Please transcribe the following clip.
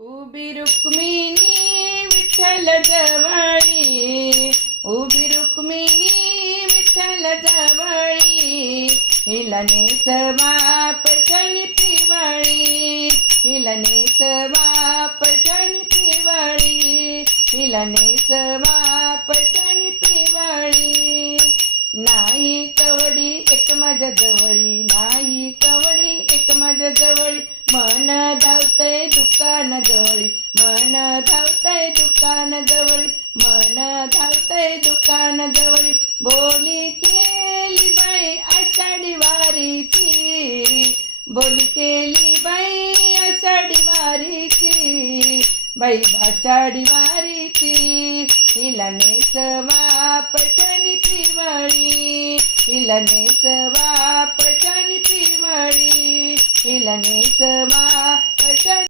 उभी रुक्मिणी विठ्ठल जवळी, उभी रुक्मिणी विठ्ठल जवळी, हिला नेसवा पैठणी पिवळी, हिला नेसवा पैठणी पिवळी, हिला नेसवा पैठणी पिवळी. नाही कवडी एक माझ्या जवळी, नाही कवडी एक माझ्या जवळी, मन धावतय दुकान जवळी, मन धावतय दुकान जवळी, मन धावतय दुकान जवळी. बोली केली बाई आषाढी वारीची, बोली केली बाई आषाढी वारीची, बाई आषाढी वारीची. हिला नेसवा पैठणी पिवळी, हिला नेसवा पैठणी पिवळी, हिला नेसवा पैठणी